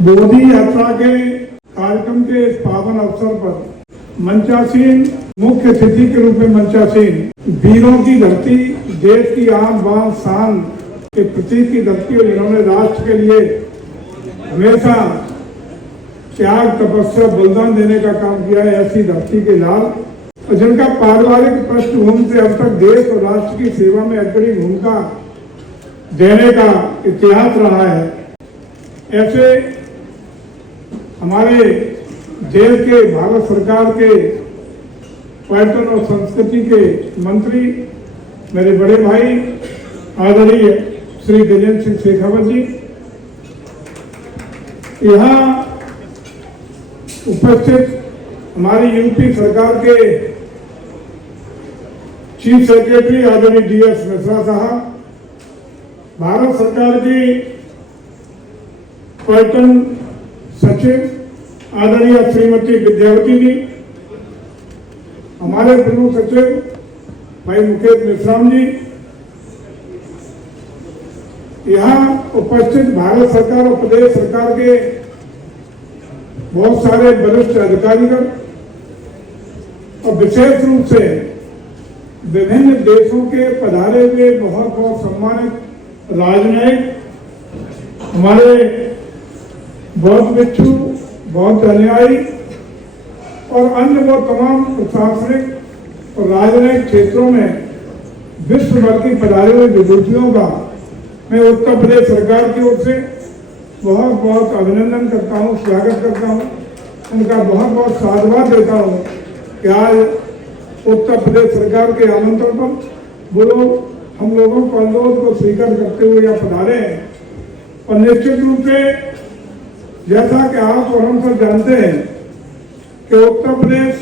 मोदी यात्रा के कार्यक्रम के इस पावन अवसर पर मंचासीन मुख्य अतिथि के रूप में मंचासीन वीरों की धरती, देश की आन बान शान के प्रतीक की धरती और इन्होंने राष्ट्र के लिए हमेशा त्याग, तपस्या, बलिदान देने का काम किया है, ऐसी धरती के लाल और जिनका पारिवारिक पृष्ठभूमि से अब तक देश और राष्ट्र की सेवा में अग्रणी भूमिका देने का इतिहास रहा है, ऐसे हमारे देश के भारत सरकार के पर्यटन और संस्कृति के मंत्री मेरे बड़े भाई आदरणीय श्री गजेंद्र सिंह शेखावत जी, यहाँ उपस्थित हमारी यूपी सरकार के चीफ सेक्रेटरी आदरणीय DS मिश्रा साहब, भारत सरकार की पर्यटन सचिव आदरणीय श्रीमती विद्यावती जी, हमारे प्रमुख सचिव भाई मुकेश मिश्राम जी, यहाँ उपस्थित भारत सरकार और प्रदेश सरकार के बहुत सारे वरिष्ठ अधिकारीगण और विशेष रूप से विभिन्न देशों के पधारे हुए बहुत बहुत सम्मानित राजनयिक, हमारे बौद्ध भिक्षु, बौद्ध अनुयायी और अन्य वो तमाम प्रशासनिक और राजनयिक क्षेत्रों में विश्व भर की पधारे हुए विभूतियों का मैं उत्तर प्रदेश सरकार की ओर से बहुत बहुत अभिनंदन करता हूँ, स्वागत करता हूँ, उनका बहुत बहुत साधुवाद देता हूँ कि आज उत्तर प्रदेश सरकार के आमंत्रण पर वो लोग हम लोगों को अनुरोध को स्वीकार करते हुए यहाँ पधारे हैं। और निश्चित रूप से जैसा कि आप और हम सब जानते हैं कि उत्तर प्रदेश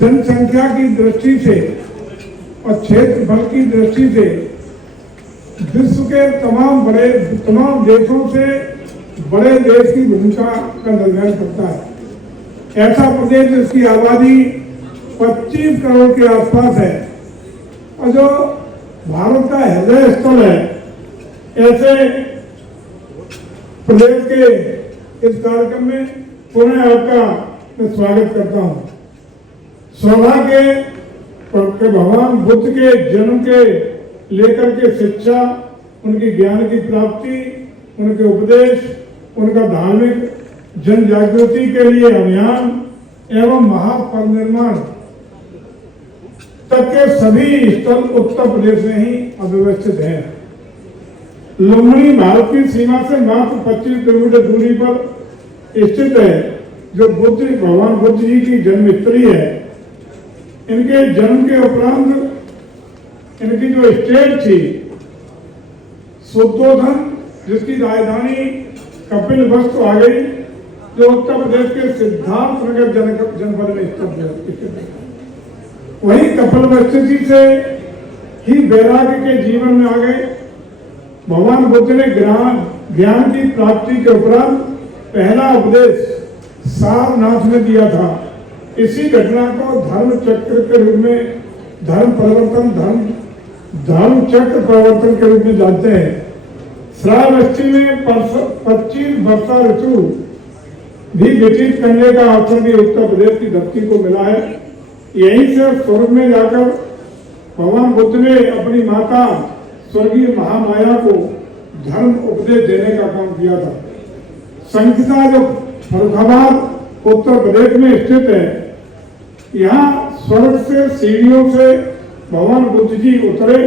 जनसंख्या की दृष्टि से और क्षेत्रफल की दृष्टि से विश्व के तमाम देशों से बड़े देश की भूमिका का निर्वहन करता है। ऐसा प्रदेश जिसकी आबादी 25 करोड़ के आसपास है और जो भारत का हृदय स्थल है, ऐसे प्रदेश के इस कार्यक्रम में पुनः आपका मैं स्वागत करता हूँ। सौभाग्य के भगवान बुद्ध के जन्म के लेकर के शिक्षा, उनकी ज्ञान की प्राप्ति, उनके उपदेश, उनका धार्मिक जन जागृति के लिए अभियान एवं महापरिनिर्वाण तक के सभी स्थल उत्तर प्रदेश में ही अव्यवस्थित हैं। लुम्बिनी भारत की सीमा से मात्र 25 किलोमीटर दूरी पर स्थित है, जो भगवान बुद्ध जी की जन्मस्थली है। इनके जन्म के उपरांत इनकी जो स्टेट थी शुद्धोधन, जिसकी राजधानी कपिलवस्तु आ गई, जो उत्तर प्रदेश के सिद्धार्थनगर जनपद में स्थित है। वही कपिलवस्तु से ही वैराग्य के जीवन में आ गए। भगवान बुद्ध ने ज्ञान की प्राप्ति के उपरांत पहला उपदेश सारनाथ में दिया था। इसी घटना को धर्म चक्र के रूप में धर्म चक्र प्रवर्तन के रूप में जानते हैं। श्रावस्ती में 25 वर्षा ऋतु भी व्यतीत करने का अवसर भी उत्तर प्रदेश की धरती को मिला है। यहीं से स्वर्ग में जाकर भगवान बुद्ध ने अपनी माता स्वर्गीय महामाया को धर्म उपदेश देने का काम किया था। संहिता जो फर्रुखाबाद उत्तर प्रदेश में स्थित है, यहाँ स्वर्ग से सीढ़ियों से भगवान बुद्ध जी उतरे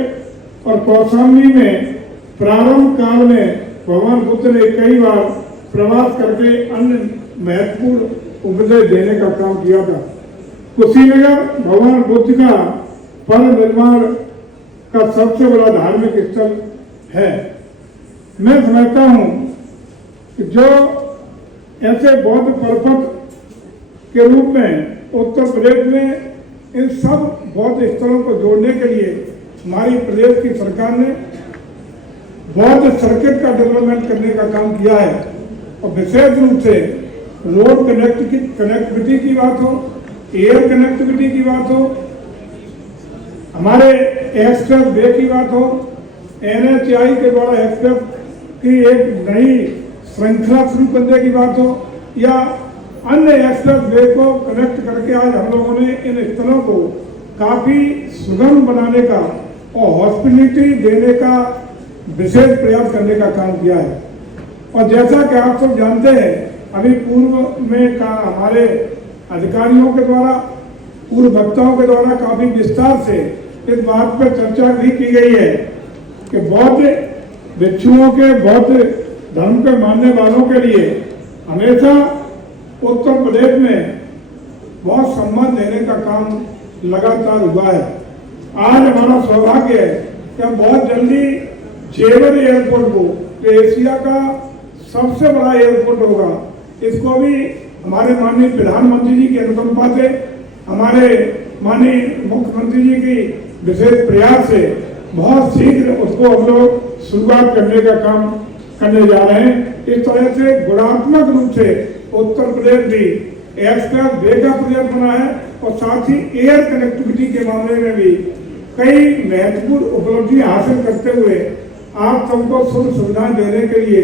और कौशाम्बी में प्रारंभ काल में भगवान बुद्ध ने कई बार प्रवास करके अन्य महत्वपूर्ण उपदेश देने का काम किया था। कुशीनगर भगवान बुद्ध का परिनिर्वाण का सबसे बड़ा धार्मिक स्थल है। मैं समझता हूँ कि जो ऐसे बौद्ध पर्वत के रूप में उत्तर प्रदेश में इन सब बौद्ध स्थलों को जोड़ने के लिए हमारी प्रदेश की सरकार ने बौद्ध सर्किट का डेवलपमेंट करने का काम किया है। और विशेष रूप से रोड कनेक्टिविटी की बात हो, एयर कनेक्टिविटी की बात हो, हमारे एक्सप्रेस वे की बात हो, NHAI के द्वारा एक्सप्रेस की एक नई श्रृंखला शुरू करने की बात हो या अन्य एक्सप्रेस वे को कनेक्ट करके आज हम लोगों ने इन स्थलों को काफी सुगम बनाने का और हॉस्पिटलिटी देने का विशेष प्रयास करने का काम किया है। और जैसा कि आप सब जानते हैं, अभी पूर्व में का हमारे अधिकारियों के द्वारा, पूर्व वक्ताओं के द्वारा काफी विस्तार से इस बात पर चर्चा भी की गई है कि बौद्ध भिक्षुओं के, बौद्ध धर्म के मानने वालों के लिए हमेशा उत्तर प्रदेश में बहुत सम्मान देने का काम लगातार हुआ है। आज हमारा सौभाग्य है कि हम बहुत जल्दी जेवर एयरपोर्ट को, जो एशिया का सबसे बड़ा एयरपोर्ट होगा, इसको भी हमारे माननीय प्रधानमंत्री जी की अनुकंपा से, हमारे माननीय मुख्यमंत्री जी की विशेष प्रयास से बहुत शीघ्र उसको हम लोग शुरुआत करने का काम करने जा रहे हैं। इस तरह से गुणात्मक रूप से उत्तर प्रदेश भी एक्सप्रेस वे का प्रोजेक्ट बना है और साथ ही एयर कनेक्टिविटी के मामले में भी कई महत्वपूर्ण उपलब्धि हासिल करते हुए आप सबको सुख सुविधाएं देने के लिए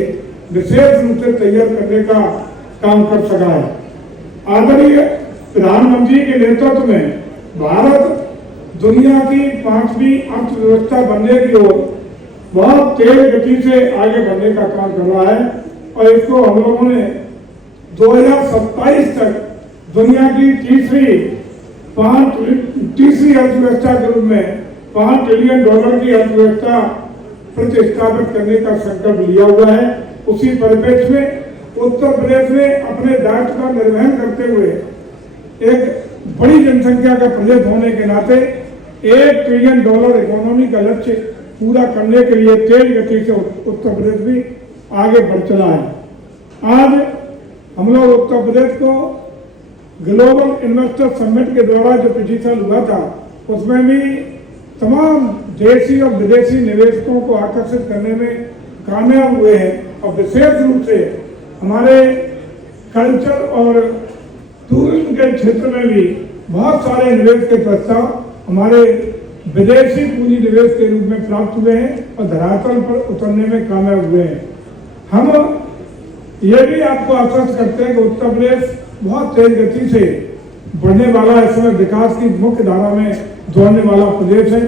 विशेष रूप से तैयार करने का काम कर सका है। आदरणीय प्रधानमंत्री के नेतृत्व में भारत दुनिया की 5वीं अर्थव्यवस्था बनने की ओर बहुत तेज गति से आगे बढ़ने का काम कर रहा है और इसको हम लोगों ने 2027 तक दुनिया की तीसरी अर्थव्यवस्था के रूप में $5 ट्रिलियन की अर्थव्यवस्था प्रतिस्थापित करने का संकल्प लिया हुआ है। उसी परिप्रेक्ष्य में उत्तर प्रदेश ने अपने दायित्व का निर्वहन करते हुए एक बड़ी जनसंख्या का प्रदेश होने के नाते $1 ट्रिलियन इकोनॉमी का लक्ष्य पूरा करने के लिए तेज गति से उत्तर प्रदेश भी आगे बढ़ चला है। आज हम लोग उत्तर प्रदेश को ग्लोबल इन्वेस्टर समिट के द्वारा जो पिछले साल हुआ था, उसमें भी तमाम देशी और विदेशी निवेशकों को आकर्षित करने में कामयाब हुए हैं और विशेष रूप से हमारे कल्चर और टूरिज्म के क्षेत्र में भी बहुत सारे निवेश के प्रस्ताव हमारे विदेशी पूंजी निवेश के रूप में प्राप्त हुए हैं और धरातल पर उतरने में कामयाब हुए हैं। हम ये भी आपको आश्वस्त करते हैं कि उत्तर प्रदेश बहुत तेज गति से बढ़ने वाला, इस समय विकास की मुख्य धारा में दौड़ने वाला प्रदेश है।